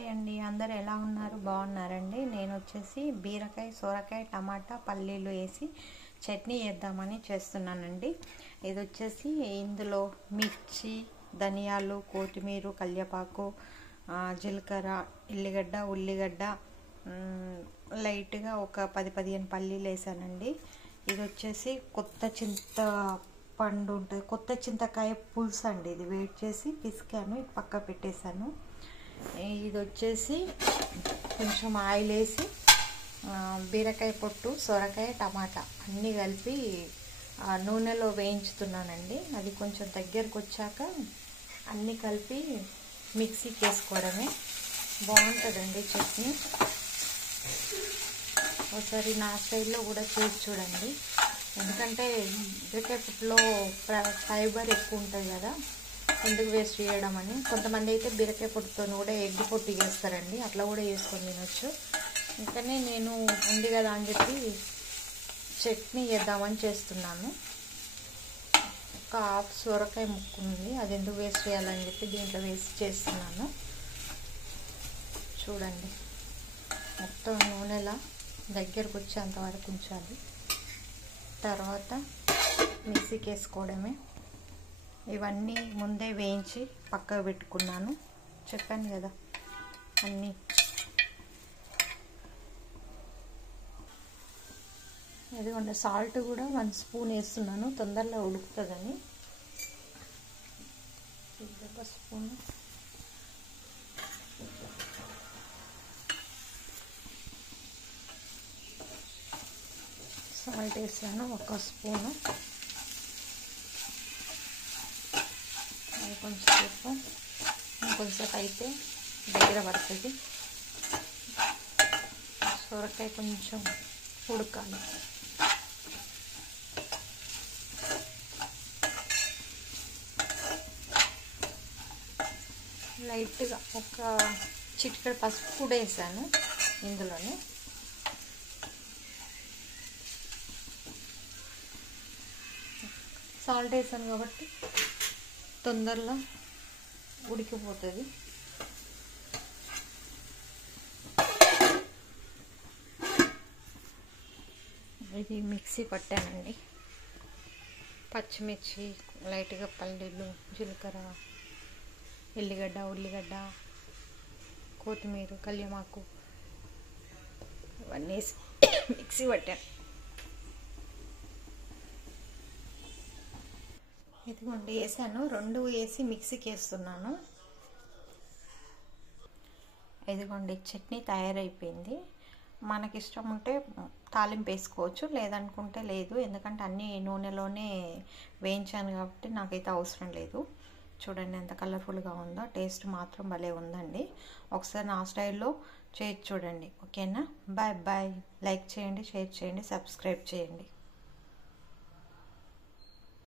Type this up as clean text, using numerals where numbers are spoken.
Hi అండి, అందరు ఎలా ఉన్నారు? బాగున్నారండి. నేను వచ్చేసి బీరకాయ, సొరకాయ, టమాటా, పల్లీలు వేసి చట్నీ చేద్దామని చేస్తున్నానండి. ఇది వచ్చేసి ఇందులో మిర్చి, ధనియాలు, కొత్తిమీర, కల్యపాకు, జీలకర్ర, ఉల్లిగడ్డ లైట్గా ఒక 10-15 పల్లీలు వేసానండి. ఇది వచ్చేసి కొత్త చింతపండు ఉంటుంది, కొత్త చింతకాయ పులుసు అండి. ఇది వేడి చేసి పిసికాను, ఇది పక్క పెట్టేశాను. ఇది వచ్చేసి కొంచెం ఆయిల్ వేసి బీరకాయ పొట్టు, సొరకాయ, టమాటా అన్నీ కలిపి నూనెలో వేయించుతున్నానండి. అది కొంచెం దగ్గరకు వచ్చాక అన్నీ కలిపి మిక్సీకి వేసుకోవడమే. బాగుంటుందండి చట్నీ. ఒకసారి నా స్టైల్లో కూడా చేసి చూడండి. ఎందుకంటే బీరకాయ పొట్టులో ఫైబర్ ఎక్కువ ఉంటుంది కదా, ఎందుకు వేస్ట్ చేయడం అని. కొంతమంది అయితే బీరకాయ పొట్టుతో కూడా ఎగ్ పొట్టు చేస్తారండి, అట్లా కూడా చేసుకొని తినొచ్చు. ఇంకనే నేను ఉంది కదా అని చెప్పి చట్నీ చేద్దామని చేస్తున్నాను. ఒక హాఫ్ సొరకాయ ముక్కు ఉంది, అది ఎందుకు వేస్ట్ చేయాలని చెప్పి దీంట్లో వేసి చేస్తున్నాను. చూడండి, మొత్తం నూనెలా దగ్గరకు వచ్చేంత వరకు ఉంచాలి. తర్వాత మిక్సీకి వేసుకోవడమే. ఇవన్నీ ముందే వేయించి పక్కకు పెట్టుకున్నాను, చెప్పాను కదా అన్నీ. ఇదిగోండి, సాల్ట్ కూడా 1 స్పూన్ వేస్తున్నాను, తొందరలో ఉడుకుతుందని. 1 స్పూన్ సాల్ట్ వేసాను, 1 స్పూను. కొంచెంసేపు అయితే దగ్గర పడుతుంది. సొరకాయ కొంచెం ఉడకాలి. లైట్గా ఒక చిటికెడు పసుపు కూడా వేసాను ఇందులోనే. సాల్ట్ వేసాను కాబట్టి తొందరలో ఉడికిపోతుంది. ఇది మిక్సీ పట్టానండి. పచ్చిమిర్చి, లైట్గా పల్లీలు, జీలకర్ర, ఉల్లిగడ్డ, కొత్తిమీర, కల్యమాకు ఇవన్నీ వేసి మిక్సీ పట్టాను. ఇదిగోండి వేసాను, 2 వేసి మిక్సీకి వేస్తున్నాను. ఇదిగోండి, చట్నీ తయారైపోయింది. మనకి ఇష్టం ఉంటే తాలింపు వేసుకోవచ్చు, లేదనుకుంటే లేదు. ఎందుకంటే అన్నీ నూనెలోనే వేయించాను కాబట్టి నాకైతే అవసరం లేదు. చూడండి ఎంత కలర్ఫుల్గా ఉందో, టేస్ట్ మాత్రం భలే ఉందండి. ఒకసారి నా స్టైల్లో చేసి చూడండి. ఓకేనా? Bye bye. లైక్ చేయండి, షేర్ చేయండి, సబ్స్క్రైబ్ చేయండి.